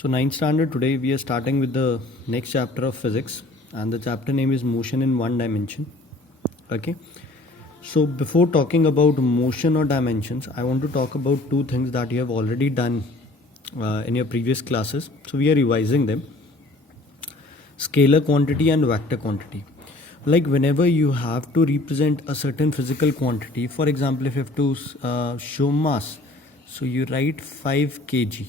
So ninth standard, today we are starting with the next chapter of physics, and the chapter name is motion in one dimension. Okay. So before talking about motion or dimensions, I want to talk about two things that you have already done in your previous classes. So we are revising them: scalar quantity and vector quantity. Like whenever you have to represent a certain physical quantity, for example, if you have to show mass, so you write 5 kg.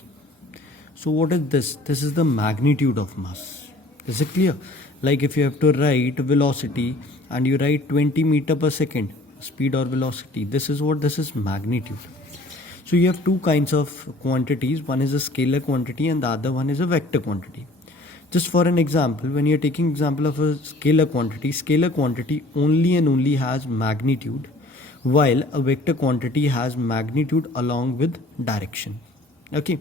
So what is this? This is the magnitude of mass. Is it clear? Like if you have to write velocity and you write 20 meter per second, speed or velocity, this is what this is, magnitude. So you have two kinds of quantities. One is a scalar quantity and the other one is a vector quantity. Just for an example, when you're taking example of a scalar quantity only and only has magnitude, while a vector quantity has magnitude along with direction. Okay.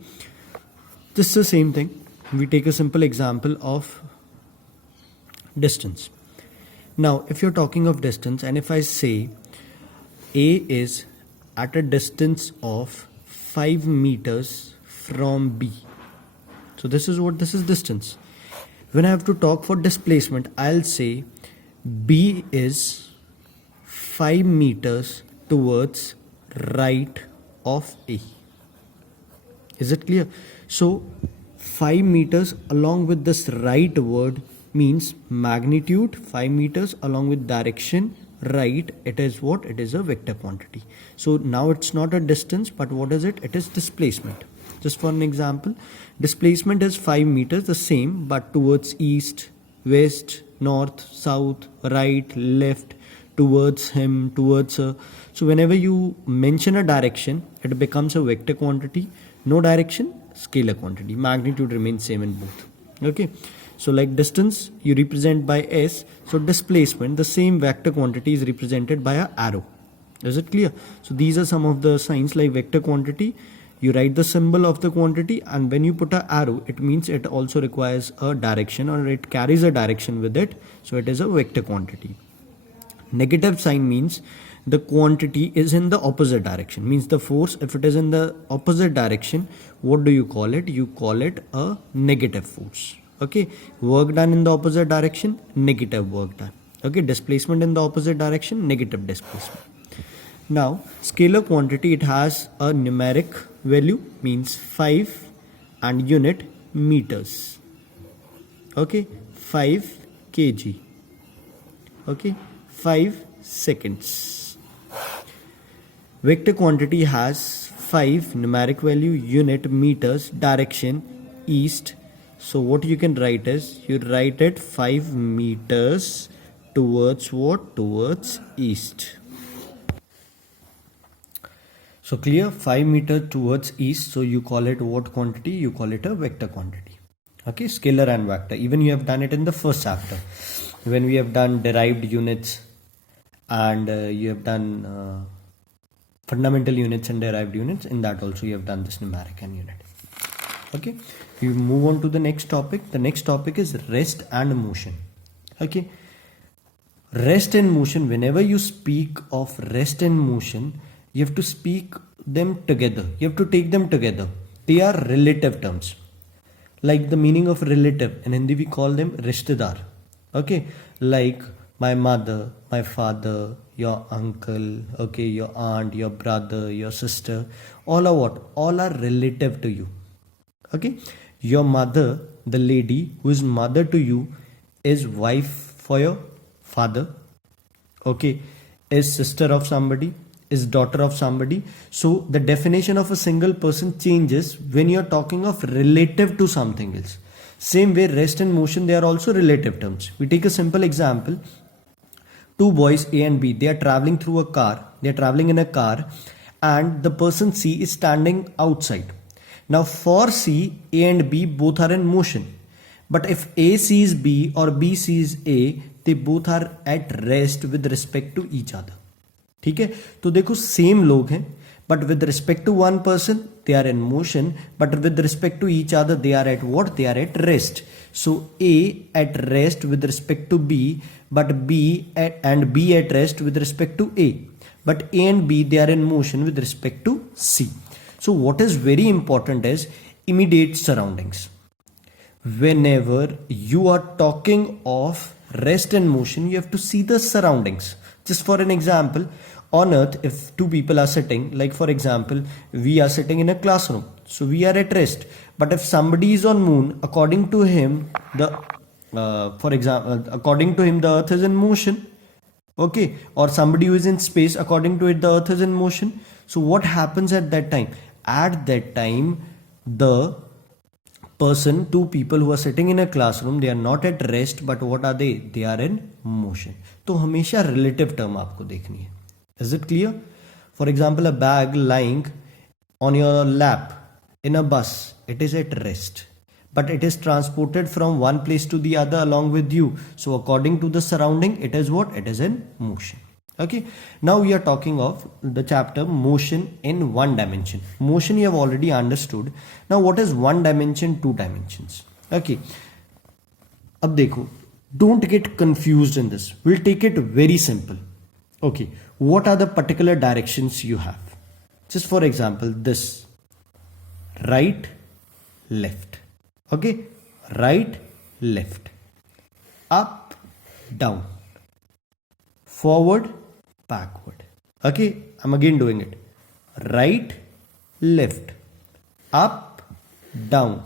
This is the same thing. We take a simple example of distance. Now, if you're talking of distance, and if I say A is at a distance of 5 meters from B. So this is what this is distance. When I have to talk for displacement, I'll say B is 5 meters towards right of A. Is it clear? So 5 meters along with this right word means magnitude, 5 meters along with direction, right, it is what? It is a vector quantity. So now it's not a distance, but what is it? It is displacement. Just for an example, displacement is 5 meters, the same, but towards east, west, north, south, right, left, towards him, towards her. So whenever you mention a direction, it becomes a vector quantity. No direction, scalar quantity. Magnitude remains same in both. Okay. So like distance, you represent by S. So displacement, the same vector quantity is represented by a arrow. Is it clear? So these are some of the signs. Like vector quantity, you write the symbol of the quantity, and when you put an arrow, it means it also requires a direction, or it carries a direction with it. So it is a vector quantity. Negative sign means the quantity is in the opposite direction. Means the force, if it is in the opposite direction, what do you call it? You call it a negative force. Okay. Work done in the opposite direction, negative work done. Okay. Displacement in the opposite direction, negative displacement. Now scalar quantity, it has a numeric value, means 5, and unit meters. Okay. 5 kg. Okay. 5 seconds. Vector quantity has 5 numeric value, unit meters, direction east. So what you can write is, you write it 5 meters towards what? Towards east. So clear, 5 meters towards east. So you call it what quantity? You call it a vector quantity. Okay, scalar and vector. Even you have done it in the first chapter when we have done derived units, and you have done fundamental units and derived units. In that also you have done this numeric and unit. Okay, we move on to the next topic. The next topic is rest and motion. Okay, rest and motion, whenever you speak of rest and motion, you have to speak them together. You have to take them together. They are relative terms. Like the meaning of relative, in Hindi we call them rishtedar. Okay, like my mother, my father, your uncle, okay, your aunt, your brother, your sister, all are what? All are relative to you. Okay, your mother, the lady who is mother to you, is wife for your father. Okay, is sister of somebody, is daughter of somebody. So the definition of a single person changes when you're talking of relative to something else. Same way, rest and motion, they are also relative terms. We take a simple example. Two boys, A and B, they are traveling through a car. They are traveling in a car, and the person C is standing outside. Now for C, A and B both are in motion. But if A sees B or B sees A, they both are at rest with respect to each other. ठीक है, तो देखो same लोग हैं, but with respect to one person they are in motion, but with respect to each other they are at what? They are at rest. So A at rest with respect to B, but B at rest with respect to A, but A and B, they are in motion with respect to C. So what is very important is immediate surroundings. whenever you are talking of rest and motion, you have to see the surroundings. Just for an example, on earth, if two people are sitting, like for example, we are sitting in a classroom, so we are at rest. But if somebody is on moon, according to him, according to him, the earth is in motion. Okay, or somebody who is in space, according to it, the earth is in motion. So what happens at that time? At that time, the two people who are sitting in a classroom, they are not at rest, but what are they are in motion. तो हमेशा relative term आपको देखनी है. Is it clear? For example, a bag lying on your lap in a bus, it is at rest, but it is transported from one place to the other along with you. So according to the surrounding, it is what? It is in motion. Okay, now we are talking of the chapter motion in one dimension. Motion you have already understood. Now what is one dimension, two dimensions? Okay, अब देखो, don't get confused in this. We'll take it very simple. Okay, what are the particular directions you have? Just for example, this right, left. Okay, right, left, up, down, forward, backward. Okay, I'm again doing it. Right, left, up, down,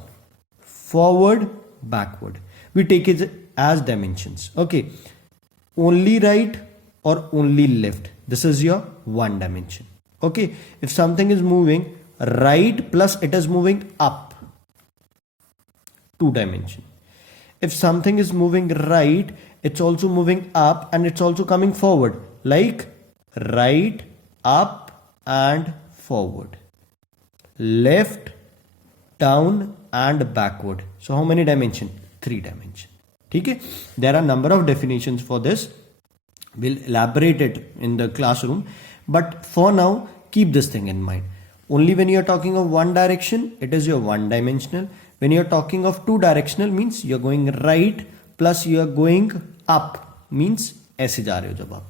forward, backward. We take it as dimensions. Okay, only right or only left. This is your one dimension. Okay, if something is moving right plus it is moving up, two dimension. If something is moving right, it's also moving up and it's also coming forward, like right, up and forward, left, down and backward. So how many dimension? Three dimension. Okay, there are number of definitions for this. We'll elaborate it in the classroom, but for now keep this thing in mind. Only when you are talking of one direction, it is your one dimensional. When you are talking of two directional, means you are going right plus you are going up, means ऐसे जा रहे हो जब आप.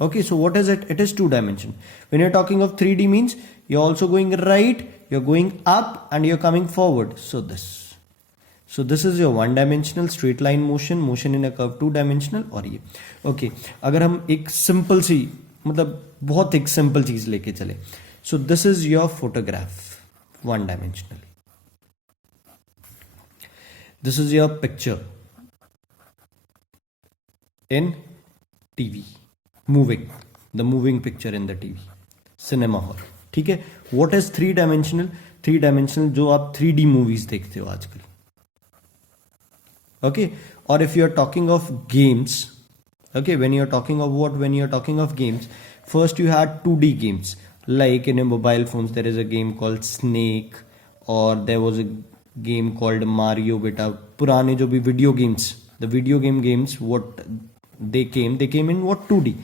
Okay, so what is it? It is two dimension. When you're talking of 3D, means you're also going right, you're going up and you're coming forward. So this is your one dimensional straight line motion, motion in a curve, two dimensional. और ये okay, अगर हम एक simple सी मतलब बहुत एक simple चीज लेके चले, so this is your photograph, one dimensional. This is your picture in TV, moving, the moving picture in the TV, cinema hall. ठीक है, what is three dimensional? Three dimensional जो आप 3D movies देखते हो आजकल. Okay, or if you are talking of games, okay, when you are talking of what? When you are talking of games, first you had 2D games, like in your mobile phones there is a game called Snake, or there was a game called Mario. Beta पुराने जो भी video games, the video games, what they came in what? 2D.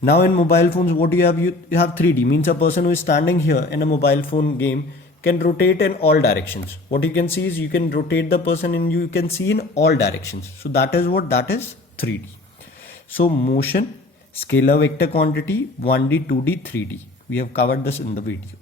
Now in mobile phones, what do you have? You have 3D, means a person who is standing here in a mobile phone game can rotate in all directions. What you can see is you can rotate the person and you can see in all directions. So that is what? That is 3D. So motion, scalar vector quantity, 1D, 2D, 3D. We have covered this in the video.